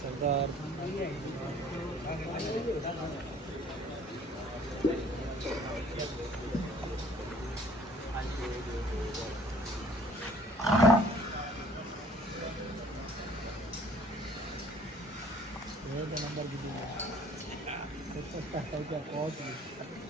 सरदार number भी दिया पहुँच गई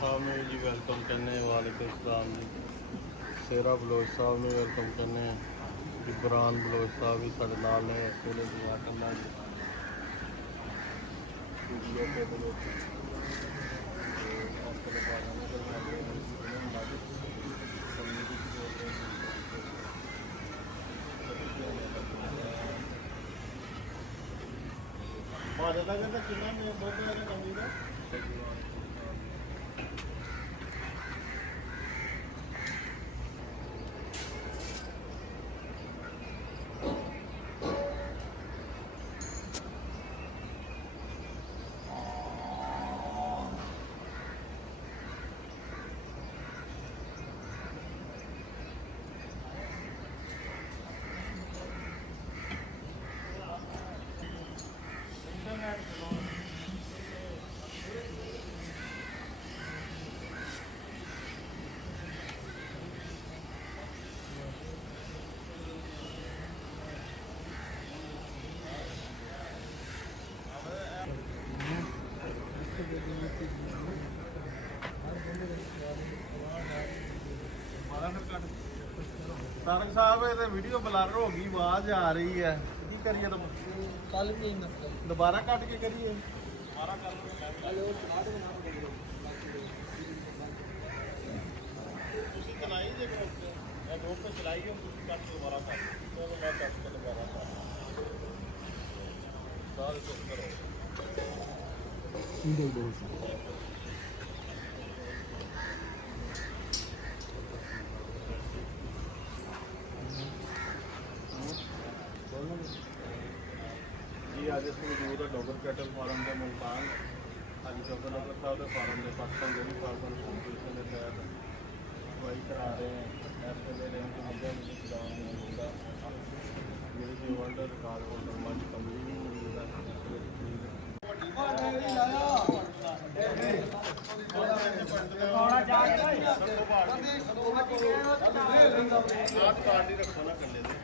साहब ने जी वेलकम करने वालेकुम सलाम जी शेरा बलोच साहब ने वेलकम करने इमरान बलोच साहब भी साढ़े नाल ने इस वेले दुआ करना तारक साहब ये वीडियो ब्लर हो गई आवाज आ रही है की करिए तो कल भी दोबारा कट के करिए चलाई जे ग्रुप पे चलाई कट दोबारा कर चलो मैं कट के दोबारा कर सारे चेक करो जी आज इस मौजूद है डॉगर कैटल फार्म का मुल्तान अभी डॉगर डॉगर साहब के फार्म के पाकिस्तान डेयरी फार्मर एसोसिएशन के तहत अगवाई करा रहे हैं इस वे रेंज के मध्य मौजूद है मेरी वर्ल्ड रिकॉर्ड होल्डर मंच कमरी भी मौजूद है रखो ना कर लेते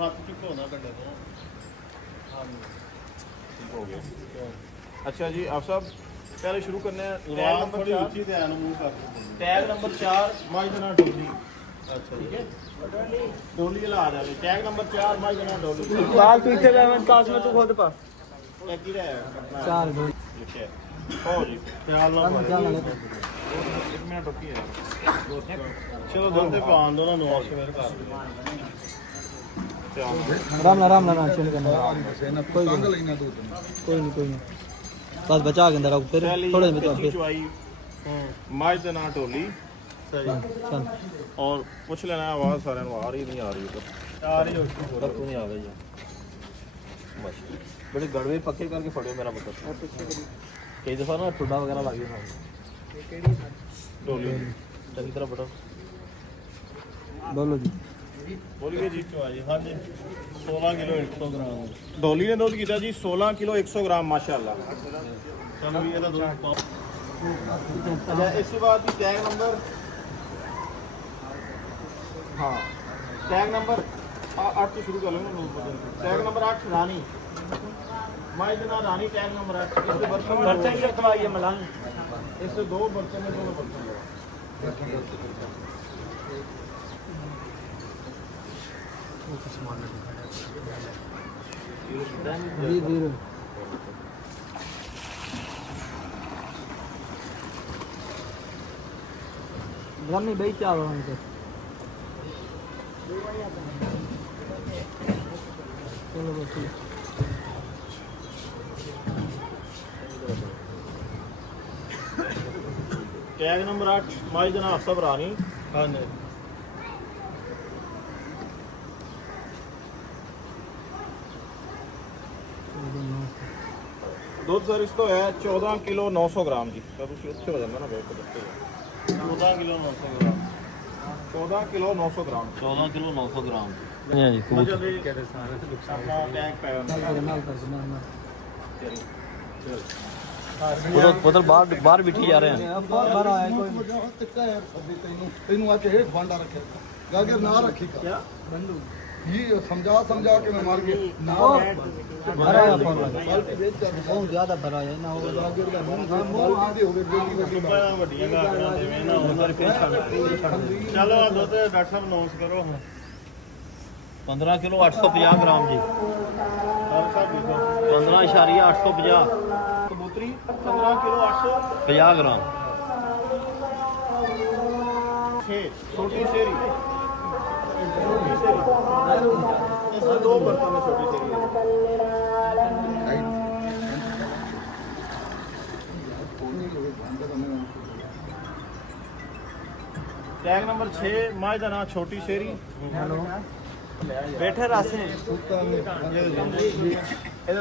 हाथ चुको ना कटे तो अच्छा जी आप साहब पहले शुरू करने हैं टैग नंबर 4 टैग नंबर 4 माइजना डोली। अच्छा ठीक है डोली ला आ जाए टैग नंबर 4 माइजना डोली बाल तू इथे मैं काश में तू खुद पा एक ही रहा 4 2 ठीक है हो जी ख्याल ना मारे एक मिनट रुकिए चलो दोनों पे पान दो ना 9 सवेर कर राम ना चल करना कोई नहीं बस बचा के अंदर आओ फिर थोड़े में तो फिर माज दे ना टोली चल और पूछ लेना आवाज सारे आ रही नहीं आ रही ऊपर आ रही हो तू नहीं आ गई बस बड़े गड़वे पक्के करके फड़ो मेरा मतलब कई दफा ना ठुड्डा वगैरह लग गया टोली चंगी तरह बटो बोलो जी बोलिए जी हाँ जी 16 किलो 100 ग्राम डोली ने दूध किया जी 16 किलो 100 ग्राम माशाल्लाह चलो ये तो अच्छा इसके बाद टैग नंबर हाँ टैग नंबर 8 से शुरू कर लो टैग नंबर 8 रानी माइजना रानी टैग नंबर 8 इससे बर्तन की रखवाई है मलान इससे 2 बर्तन में दोनों बर्तन धीरे रमी भाई क्या हुआ उनसे चलो बस ठीक टैग नंबर 8 माइजना सब रानी हाँ जी दुध सर इसको है 14 किलो 900 ग्राम जी तो अच्छे हो जाता ना वेट 14 किलो 900 ग्राम 14 किलो 900 ग्राम 14 किलो 900 ग्राम नहीं जी खूब अपना टैग पे पुत्र बाहर बिठी जा रहे हैं ਬਾਹਰ ਆਇਆ ਕੋਈ ਟਿੱਕਾ ਯਾਰ ਸੱਦੀ ਤੈਨੂੰ ਅੱਜ ਹੇਠ ਭਾਂਡਾ ਰੱਖਿਆ ਗਾਗਰ ਨਾ ਰੱਖੀ ਕਾ ਬੰਦੂ ये समझा के मैं मार गया ना भरा है बाल्टी बेच कर बहुत ज्यादा भरा है ना होगा गागर का बाल्टी दे हो गए जल्दी जल्दी ਵੱਡੀਆਂ ਗਾਗਰਾਂ ਦੇ ਵੇ ਨਾ ਉਧਰ ਫੇਰ ਛੱਡ ਚਲੋ ਆ ਦੁੱਧ ਡਾਕਟਰ ਸਾਹਿਬ ਅਨਾਉਂਸ ਕਰੋ 15 किलो 850 ग्राम जी ਡਾਕਟਰ ਸਾਹਿਬ ਦੇਖੋ 15.850 ਕਬੂਤਰੀ 15 किलो 50 ग्राम 806 छोटी शेरी इसमें 2 बर्तन में छोटी शेरी है टैग नंबर 6 माँ का नाम छोटी शेरी हेलो बैठे रासे ये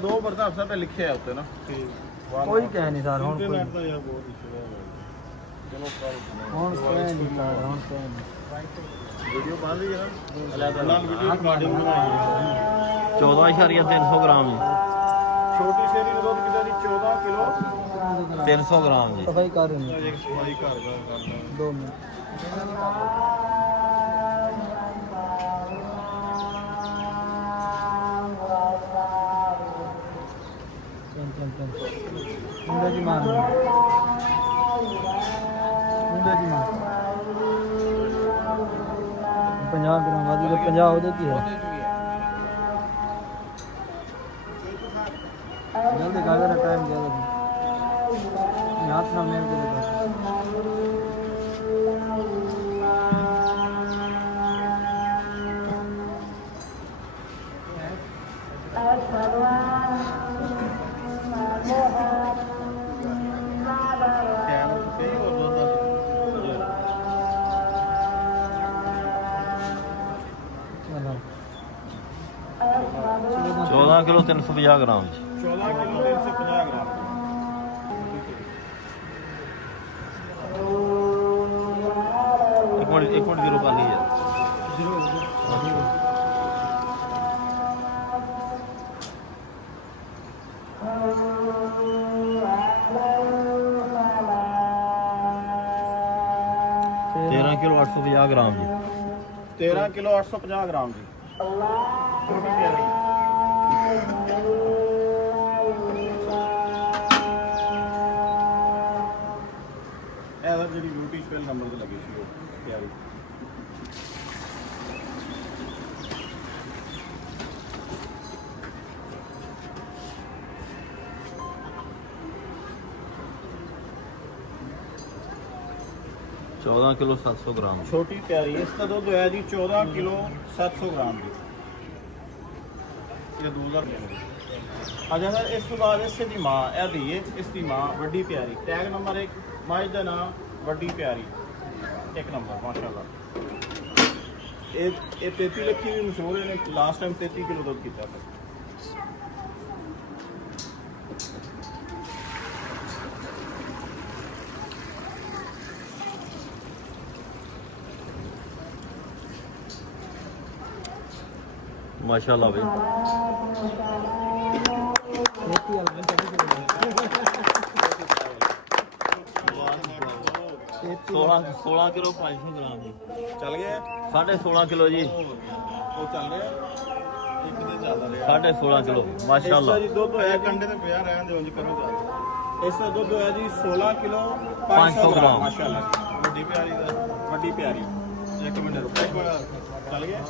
2 बर्तन अफसर पे लिखे है उत्ते ना कोई कह नहीं सर हुन इंटरनेट का यार बहुत इशू है चलो कह नहीं सर हुन कह नहीं वीडियो बन रही है ना अलग वीडियो रिकॉर्डिंग बनाई है 14.300 ग्राम जी छोटी शेरी का दूध कितना जी 14 किलो 300 ग्राम जी सफाई कर रहे हैं एक सफाई घर का करना 2 मिनट मुंडा जी मार 50 ग्राम वाली तो 50 हो जाती है जल्दी गागर टाइम ज्यादा हाथ ना मेल के बता किलो 350 ग्राम 14 किलो 350 ग्राम एक मिनट जीरो का लीजिए किलो 850 ग्राम जी 13 किलो 850 ग्राम जी 14 ਕਿਲੋ 700 ਗ੍ਰਾਮ। ਛੋਟੀ ਪਿਆਰੀ ਇਸ ਦਾ ਦੁੱਧ ਹੈ ਜੀ 14 ਕਿਲੋ 700 ਗ੍ਰਾਮ ਦੀ। ਇਹ 2000 ਰੁਪਏ ਆ ਜਾਂਦਾ। ਇਸ ਤੋਂ ਬਾਅਦ ਇਸੇ ਦੀ ਮਾਂ ਇਹ ਦੀ ਹੈ, ਇਸ ਦੀ ਮਾਂ ਵੱਡੀ ਪਿਆਰੀ, ਟੈਗ ਨੰਬਰ 1, ਮੱਝ ਦਾ ਨਾਮ ਵੱਡੀ ਪਿਆਰੀ, 1 ਨੰਬਰ ਮਾਸ਼ਾਅੱਲਾ। ਇਹ 33 ਲੱਖੀ ਵੀ ਮਸ਼ਹੂਰ ਹੈ, ਲਾਸਟ ਟਾਈਮ 33 ਕਿਲੋ ਦੁੱਧ ਕੀਤਾ ਸੀ। ਮਾਸ਼ਾਅੱਲਾ ਬਈ। 16 ਕਿਲੋ 500 ਗ੍ਰਾਮ ਦੀ ਚੱਲ ਗਿਆ 16.5 ਕਿਲੋ ਜੀ। ਉਹ ਚੱਲ ਰਿਹਾ ਇੱਕ ਦੇ ਚੱਲ ਰਿਹਾ 16.5 ਕਿਲੋ ਇਸ ਮਾਸ਼ਾਅੱਲਾ। ਦਾ ਜੀ ਦੁੱਧ ਹੋਇਆ ਕੰਡੇ ਤੇ ਪਿਆ ਰਹਿਣ ਦਿਓ ਜੀ, ਕਰੋ ਗੱਲ। ਇਸ ਦਾ ਦੁੱਧ ਹੋਇਆ ਜੀ 16 ਕਿਲੋ 500 ਗ੍ਰਾਮ ਮਾਸ਼ਾਅੱਲਾ। ਵੱਡੀ ਪਿਆਰੀ ਦਾ, ਵੱਡੀ ਪਿਆਰੀ। 1 ਮਿੰਟ ਰੁਕੋ, ਚੱਲ ਗਿਆ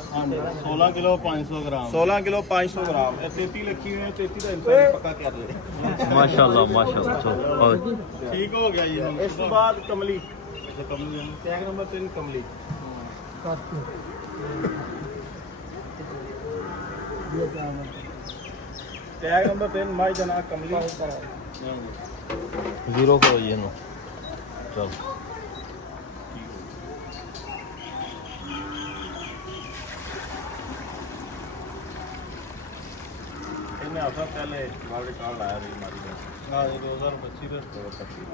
16 ਕਿਲੋ 500 ਗ੍ਰਾਮ, 16 ਕਿਲੋ 500 ਗ੍ਰਾਮ। ਇਹ 33 ਲੱਖੀ ਹੋਈ ਹੈ, 33 ਦਾ ਇਨਸਾਨ ਪੱਕਾ ਕਰ ਦੇ ਮਾਸ਼ਾਅੱਲਾ ਮਾਸ਼ਾਅੱਲਾ। ਚਲੋ ਠੀਕ ਹੋ ਗਿਆ ਜੀ। ਹੁਣ ਇਸ ਤੋਂ ਬਾਅਦ ਕਮਲੀ, ਕਮਲੀ ਟੈਗ ਨੰਬਰ 3 ਕਮਲੀ। ਟੈਗ ਨੰਬਰ 3 ਮਾਈ ਜਨਾ ਕਮਲੀ। ਜ਼ੀਰੋ ਕਰੋ ਜੀ ਇਹਨੂੰ। ਚਲ ਇਹਨੇ ਆਪਾ ਪਹਿਲੇ ਵਾਲੇ ਕਾਲ ਲਾਇਆ ਰਹੀ ਮਾਰੀ ਦਾ। ਹਾਂ 2025 ਦੇ 2025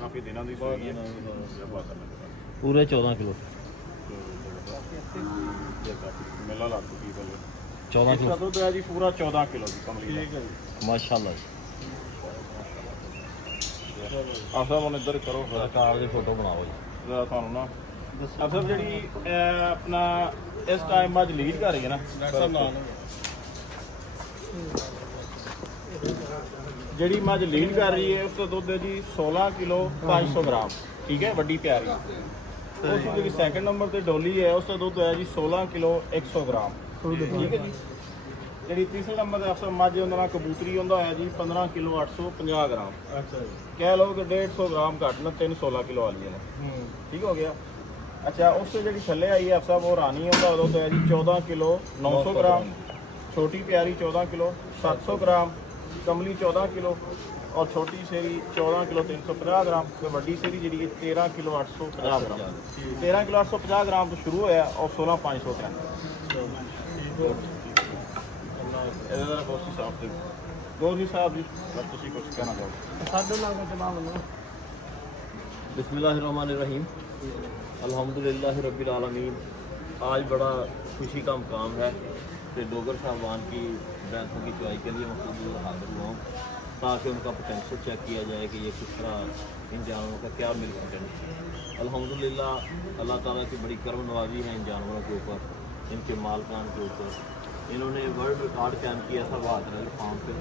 ਕਾਫੀ ਦਿਨਾਂ ਦੀ ਹੋਈ ਹੈ ਨਾ ਬਾਤ ਕਰਨਾ। ਪੂਰੇ 14 ਕਿਲੋ ਮੇਲਾ ਲਾ ਦਿੱਤੀ ਬਲੇ 14 ਇਸ ਦਾ ਕਿਲੋ ਦੁੱਧ ਹੈ ਜੀ ਪੂਰਾ 14 ਕਿਲੋ ਦੀ ਕਮਲੀ। ਠੀਕ ਹੈ ਜੀ ਮਾਸ਼ਾਅੱਲਾ ਜੀ। ਆਸਾ ਮਨ ਇੱਧਰ ਕਰੋ ਫਿਰ ਸਰਕਾਰ ਦੀ ਫੋਟੋ ਬਣਾਓ ਜੀ। ਜਰਾ ਤੁਹਾਨੂੰ ਨਾ ਅਸਰ ਜਿਹੜੀ ਆਪਣਾ ਇਸ ਟਾਈਮ ਮੱਝ ਲੀਡ ਕਰ ਰਹੀ ਹੈ ਨਾ ਜਿਹੜੀ ਮੱਝ ਲੀਡ ਕਰ ਰਹੀ ਹੈ ਉਸ ਦਾ ਦੁੱਧ ਹੈ ਜੀ 16 ਕਿਲੋ 500 ਗ੍ਰਾਮ। ਠੀਕ ਹੈ, ਵੱਡੀ ਪਿਆਰੀ। ਉਸ ਦੀ ਜਿਹੜੀ ਸੈਕੰਡ ਨੰਬਰ ਤੇ ਡੋਲੀ ਹੈ ਉਸ ਦਾ ਦੁੱਧ ਹੈ ਜੀ 16 ਕਿਲੋ 100 ਗ੍ਰਾਮ। ਠੀਕ ਹੈ ਜੀ। ਜਿਹੜੀ ਤੀਸਰੇ ਨੰਬਰ ਤੇ ਅਫਸਰ ਮੱਝ ਉਹਦਾ ਨਾਲ ਕਬੂਤਰੀ ਹੁੰਦਾ ਹੈ ਜੀ 15 ਕਿਲੋ 850 ਗ੍ਰਾਮ। ਅੱਛਾ ਜੀ, ਕਹਿ ਲਓ ਕਿ 150 ਗ੍ਰਾਮ ਘੱਟ ਨਾ 316 ਕਿਲੋ ਵਾਲੀ ਹੈ। ਠੀਕ ਹੋ ਗਿਆ। ਅੱਛਾ, ਉਸ ਤੋਂ ਜਿਹੜੀ ਥੱਲੇ ਆਈ ਹੈ ਅਫਸਰ ਉਹ ਰਾਣੀ ਹੁੰਦਾ, ਉਹਦਾ ਦੁੱਧ ਹੈ ਜੀ 14 ਕਿਲੋ 900 ਗ੍ਰਾਮ। ਛੋਟੀ ਪਿਆਰੀ 14 ਕਿਲੋ 700 ਗ੍ਰਾਮ। ਕਮਲੀ 14 ਕਿਲੋ और छोटी सेरी 14 किलो 350 ग्राम। तो वड्डी सेरी जी 13 किलो 850 ग्राम। 13 किलो 850 ग्राम तो शुरू होया और 16 500 ग्राम। दोषी साहब जी तुसी कुछ कहना चाहो? बिस्मिल्लाहिर्रहमानिर्रहीम। अल्हम्दुलिल्लाह रब्बिल आलमीन। आज बड़ा खुशी का मुकाम है कि डोगर साहबान की बैंकों की चुनाई के लिए मौजूद हाजिर हुआ हूँ ताकि उनका पोटेंशियल चेक किया जाए कि ये किस तरह इन जानवरों का क्या मिल्क पोटेंशियल। अल्हम्दुलिल्लाह अल्लाह ताला की बड़ी करम नवाजी है इन जानवरों के ऊपर, इनके मालकान के ऊपर। इन्होंने वर्ल्ड रिकॉर्ड कायम किया था बहादुर अली फार्म पे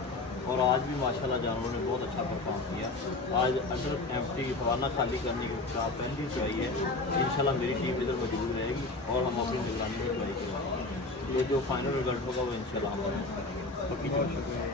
और आज भी माशाल्लाह जानवरों ने बहुत अच्छा परफॉर्म किया। आज अगर एम्प्टी हवाना खाली करने के बाद पहली चुनाई है, इंशाल्लाह मेरी टीम इधर मौजूद रहेगी और हम अपनी निगरानी में चुनाई करवाएंगे। ये जो फाइनल रिजल्ट होगा वो इंशाल्लाह हमारे। बहुत शुक्रिया।